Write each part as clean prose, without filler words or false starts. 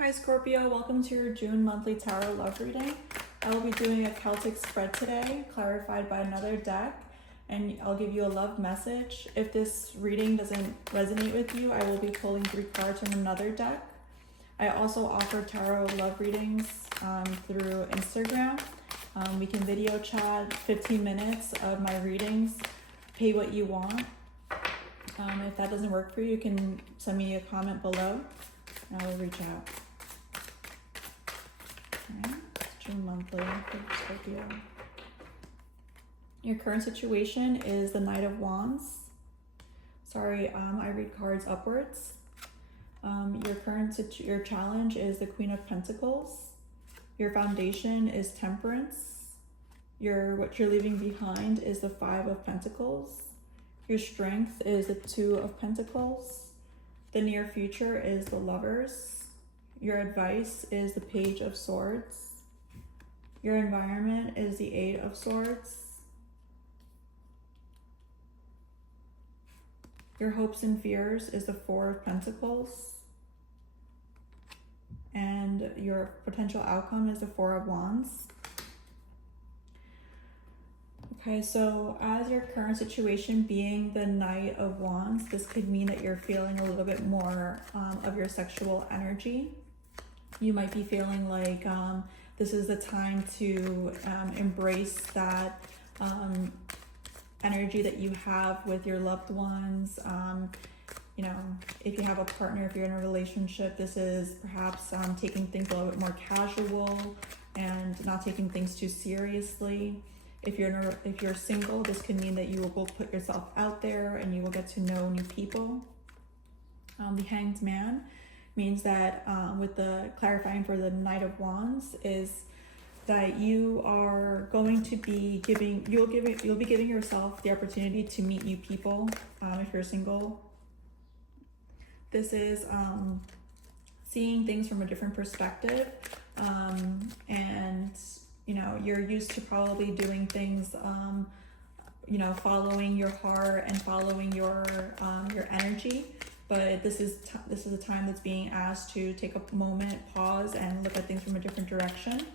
Hi Scorpio, welcome to your June monthly tarot love reading. I will be doing a Celtic spread today, clarified by another deck, and I'll give you a love message. If this reading doesn't resonate with you, I will be pulling 3 cards from another deck. I also offer tarot love readings through Instagram. We can video chat 15 minutes of my readings, pay what you want. If that doesn't work for you, you can send me a comment below and I will reach out. Okay, it's June monthly for Scorpio. Your current situation is the Knight of Wands. Sorry, I read cards upwards. Your challenge is the Queen of Pentacles. Your foundation is Temperance. What you're leaving behind is the 5 of Pentacles. Your strength is the 2 of Pentacles. The near future is the Lovers. Your advice is the Page of Swords. Your environment is the 8 of Swords. Your hopes and fears is the 4 of Pentacles. And your potential outcome is the 4 of Wands. Okay, so as your current situation being the Knight of Wands, this could mean that you're feeling a little bit more of your sexual energy. You might be feeling like this is the time to embrace that energy that you have with your loved ones. You know, if you have a partner, if you're in a relationship, this is perhaps taking things a little bit more casual and not taking things too seriously. If you're single, this could mean that you will put yourself out there and you will get to know new people. The Hanged Man means that with the clarifying for the Knight of Wands is that you are going to be you'll be giving yourself the opportunity to meet new people if you're single. This is seeing things from a different perspective, and you know, you're used to probably doing things, you know, following your heart and following your energy. But this is a time that's being asked to take a moment, pause, and look at things from a different direction.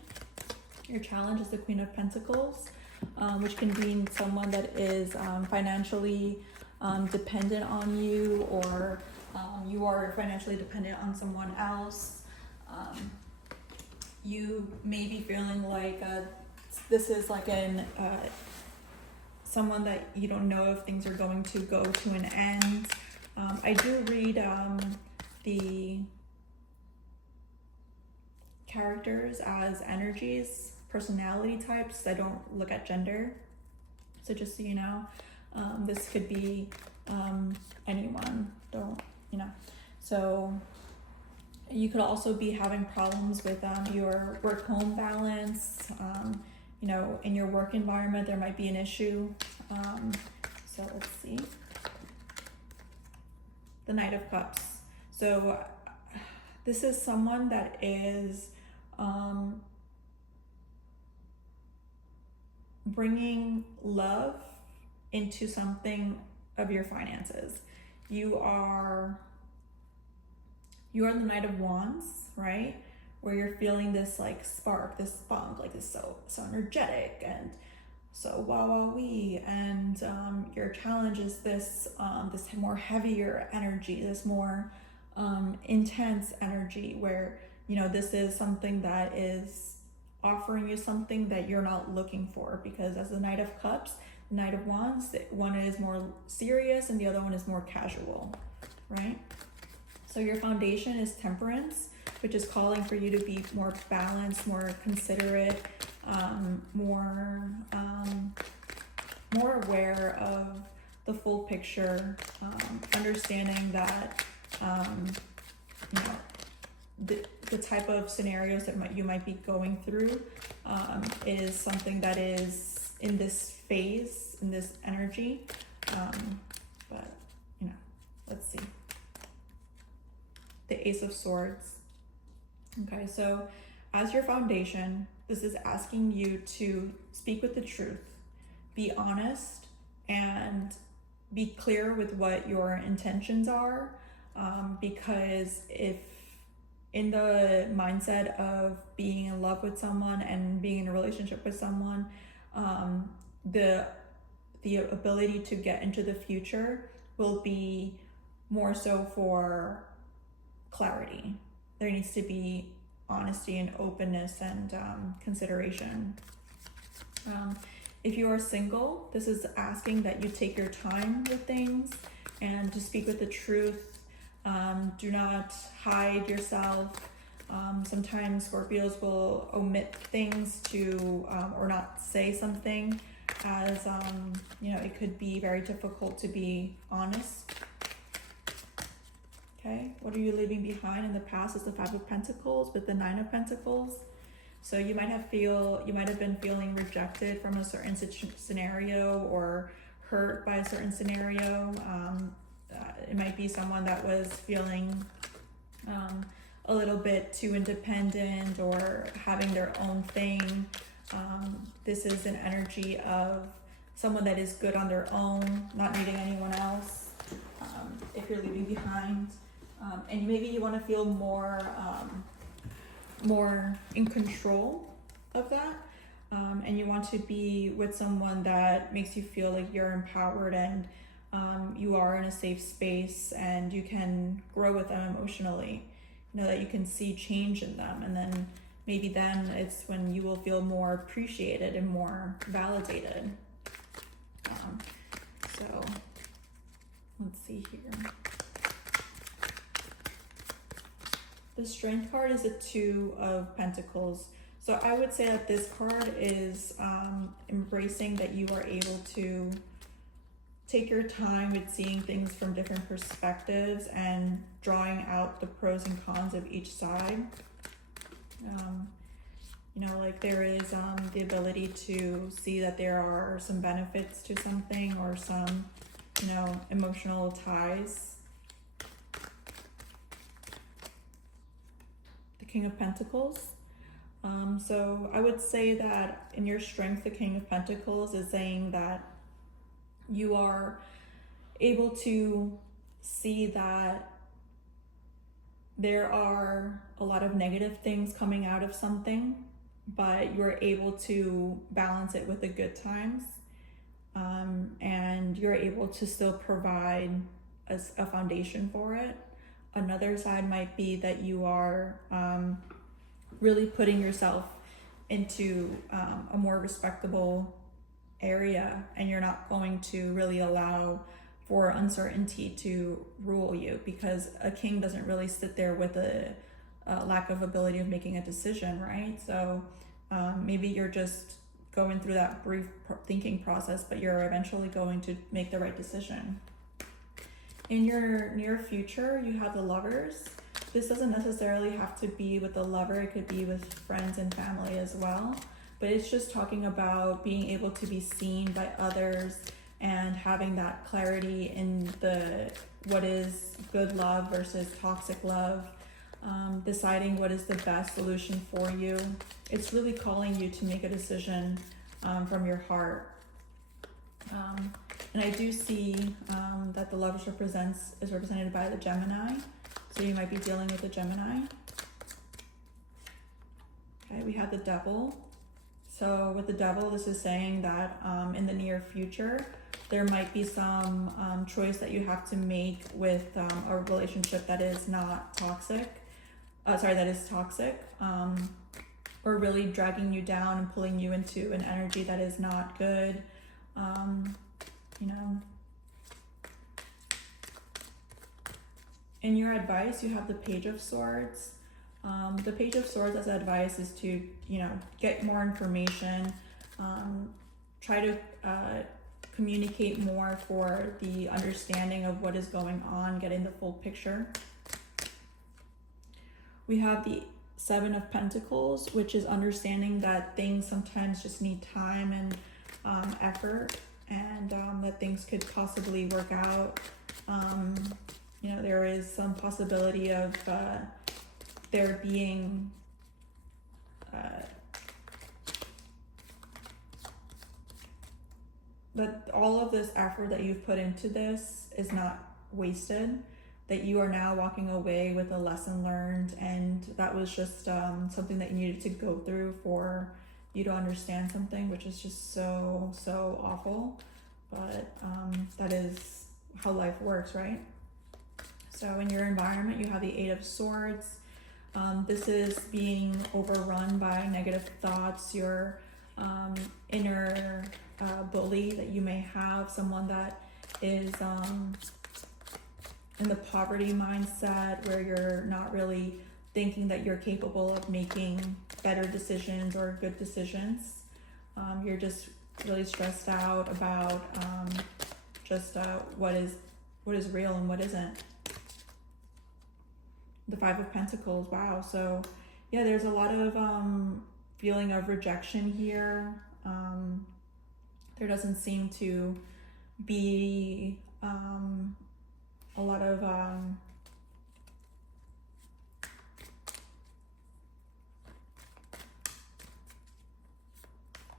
Your challenge is the Queen of Pentacles, which can be someone that is financially dependent on you, or you are financially dependent on someone else. You may be feeling like this is like someone that you don't know if things are going to go to an end. I do read the characters as energies, personality types. I don't look at gender. So just so you know, this could be anyone, you know. So you could also be having problems with your work-home balance. You know, in your work environment, there might be an issue. So let's see. The Knight of Cups. So this is someone that is bringing love into something of your finances. You are the Knight of Wands, right? Where you're feeling this like spark, this spunk, like this so energetic and so wee, and your challenge is this this more heavier energy, this more intense energy, where you know this is something that is offering you something that you're not looking for, because as the Knight of Cups, the Knight of Wands, one is more serious and the other one is more casual, right? So your foundation is Temperance, which is calling for you to be more balanced, more considerate, more aware of the full picture, understanding that you know, the type of scenarios that you might be going through is something that is in this phase, in this energy. But you know, let's see. The Ace of Swords. Okay, so as your foundation, this is asking you to speak with the truth, be honest, and be clear with what your intentions are, because if in the mindset of being in love with someone and being in a relationship with someone, the ability to get into the future will be more so for clarity. There needs to be honesty and openness and consideration. If you are single, this is asking that you take your time with things and to speak with the truth. Do not hide yourself. Sometimes Scorpios will omit things to or not say something, as it could be very difficult to be honest. Okay, what are you leaving behind in the past is the Five of Pentacles with the Nine of Pentacles. So you might have been feeling rejected from a certain scenario or hurt by a certain scenario. It might be someone that was feeling a little bit too independent or having their own thing. This is an energy of someone that is good on their own, not needing anyone else. If you're leaving behind, and maybe you want to feel more in control of that, and you want to be with someone that makes you feel like you're empowered and you are in a safe space and you can grow with them emotionally, that you can see change in them, and then maybe then it's when you will feel more appreciated and more validated. So let's see here. The Strength card is a Two of Pentacles. So I would say that this card is embracing that you are able to take your time with seeing things from different perspectives and drawing out the pros and cons of each side. Like there is the ability to see that there are some benefits to something or some, emotional ties. The King of Pentacles. So I would say that in your strength, the King of Pentacles is saying that you are able to see that there are a lot of negative things coming out of something, but you're able to balance it with the good times, and you're able to still provide a foundation for it. Another side might be that you are really putting yourself into a more respectable area, and you're not going to really allow for uncertainty to rule you, because a king doesn't really sit there with a lack of ability of making a decision, right? So maybe you're just going through that brief thinking process, but you're eventually going to make the right decision. In your near future, you have the Lovers. This doesn't necessarily have to be with the lover, it could be with friends and family as well. But it's just talking about being able to be seen by others and having that clarity in what is good love versus toxic love, deciding what is the best solution for you. It's really calling you to make a decision from your heart. And I do see that the Lovers is represented by the Gemini. So you might be dealing with a Gemini. Okay, we have the Devil. So with the Devil, this is saying that in the near future, there might be some choice that you have to make with a relationship that is not toxic. That is toxic. Or really dragging you down and pulling you into an energy that is not good. In your advice, you have the Page of Swords. The Page of Swords as advice is to, get more information, try to communicate more for the understanding of what is going on, getting the full picture. We have the Seven of Pentacles, which is understanding that things sometimes just need time and effort, and that things could possibly work out. There is some possibility of there being that all of this effort that you've put into this is not wasted. that you are now walking away with a lesson learned, and that was just something that you needed to go through for you to understand something, which is just so awful. But that is how life works, right? So in your environment, you have the Eight of Swords. This is being overrun by negative thoughts, your inner bully that you may have, someone that is in the poverty mindset where you're not really thinking that you're capable of making better decisions or good decisions. You're just really stressed out about what is real and what isn't. The Five of Pentacles, wow. So yeah, there's a lot of feeling of rejection here. There doesn't seem to be a lot of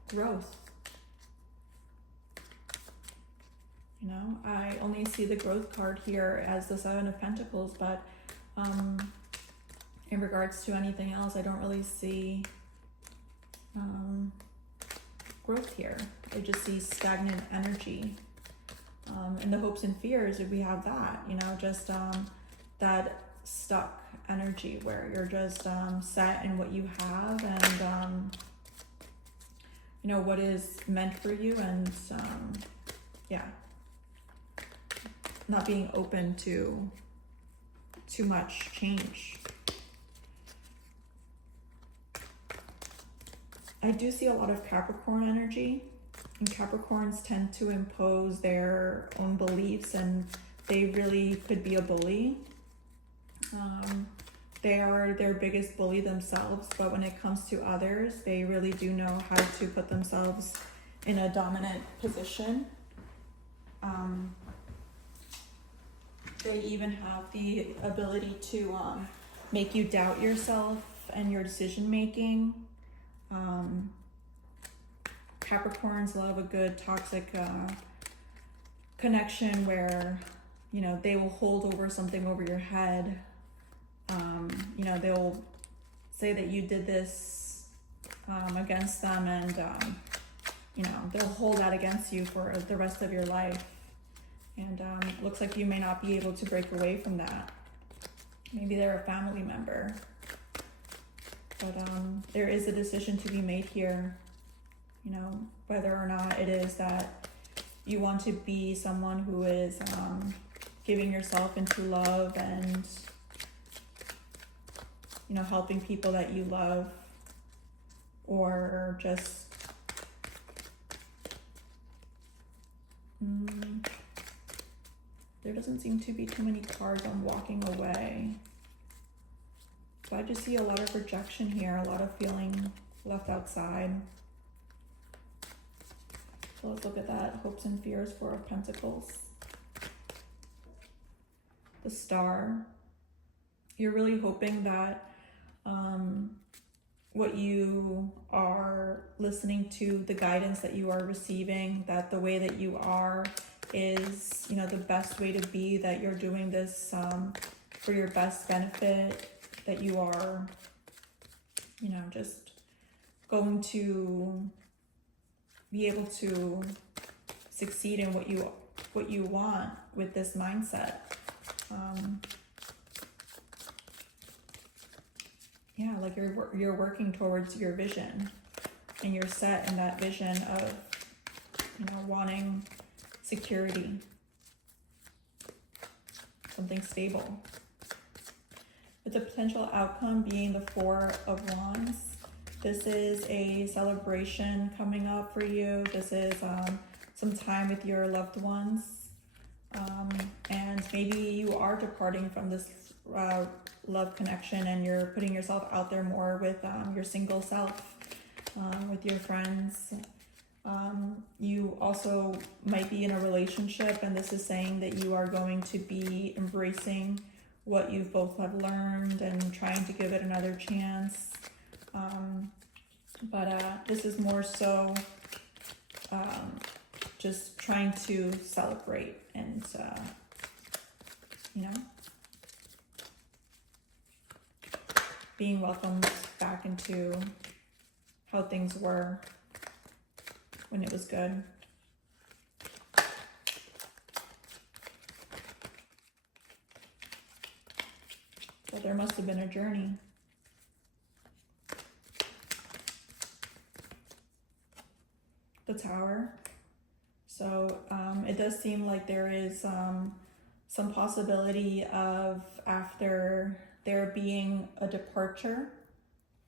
growth. You know, I only see the growth card here as the Seven of Pentacles, but in regards to anything else, I don't really see growth here. I just see stagnant energy. And the hopes and fears, if we have that, you know, just that stuck energy where you're just set in what you have and you know what is meant for you, and yeah, not being open to too much change. I do see a lot of Capricorn energy, and Capricorns tend to impose their own beliefs, and they really could be a bully. They are their biggest bully themselves, but when it comes to others, they really do know how to put themselves in a dominant position. They even have the ability to make you doubt yourself and your decision making. Capricorns love a good toxic connection where, you know, they will hold over something over your head. You know, they'll say that you did this against them, and you know, they'll hold that against you for the rest of your life. And looks like you may not be able to break away from that. Maybe they're a family member. But there is a decision to be made here, you know, whether or not it is that you want to be someone who is giving yourself into love and, you know, helping people that you love, or just there doesn't seem to be too many cards on walking away. So I just see a lot of rejection here, a lot of feeling left outside. So let's look at that. Hopes and fears, Four of Pentacles. The Star. You're really hoping that what you are listening to, the guidance that you are receiving, that the way that you are is, you know, the best way to be, that you're doing this for your best benefit, that you are, you know, just going to be able to succeed in what you want with this mindset. Yeah, like you're working towards your vision, and you're set in that vision of, you know, wanting security, something stable. With the potential outcome being the Four of Wands, this is a celebration coming up for you. This is some time with your loved ones, and maybe you are departing from this love connection, and you're putting yourself out there more with your single self, with your friends. You also might be in a relationship, and this is saying that you are going to be embracing what you both have learned and trying to give it another chance. But this is more so just trying to celebrate and, you know, being welcomed back into how things were when it was good. But there must have been a journey. The Tower. So it does seem like there is some possibility of, after there being a departure,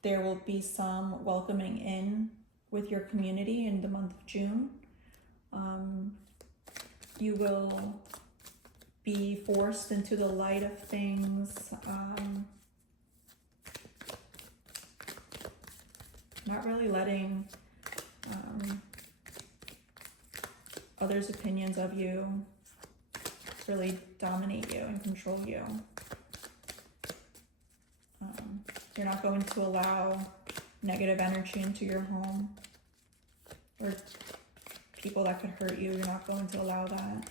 there will be some welcoming in with your community in the month of June. You will be forced into the light of things, not really letting others' opinions of you really dominate you and control you. You're not going to allow negative energy into your home, or people that could hurt you. You're not going to allow that.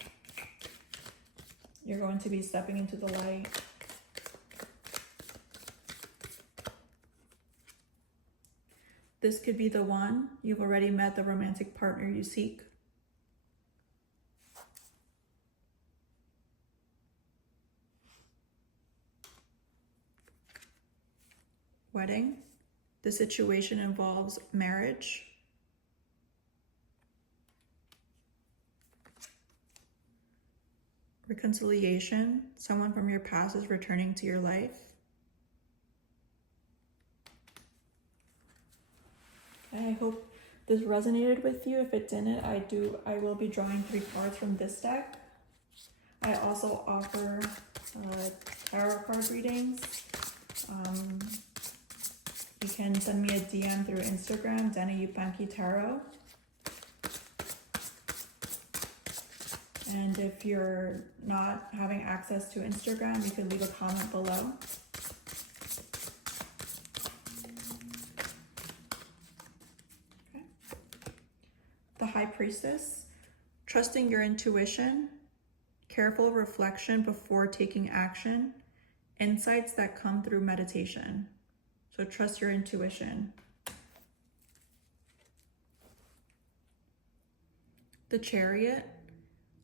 You're going to be stepping into the light. This could be the one. You've already met the romantic partner you seek. Wedding. The situation involves marriage. Reconciliation. Someone from your past is returning to your life. I hope this resonated with you. If it didn't, I will be drawing 3 cards from this deck. I also offer tarot card readings. You can send me a DM through Instagram, Dani Yupanqui Tarot. And if you're not having access to Instagram, you can leave a comment below. Okay. The High Priestess. Trusting your intuition, careful reflection before taking action, insights that come through meditation. So trust your intuition. The Chariot.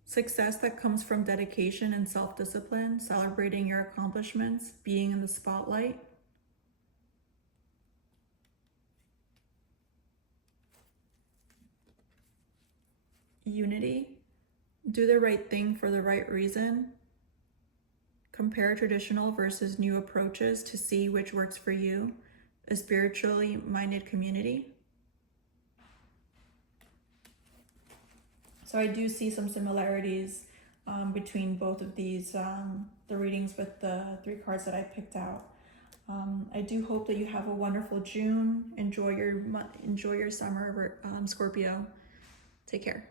Success that comes from dedication and self-discipline, celebrating your accomplishments, being in the spotlight. Unity. Do the right thing for the right reason. Compare traditional versus new approaches to see which works for you. A spiritually minded community. So I do see some similarities between both of these, the readings with the 3 cards that I picked out. I do hope that you have a wonderful June. Enjoy your summer, Scorpio. Take care.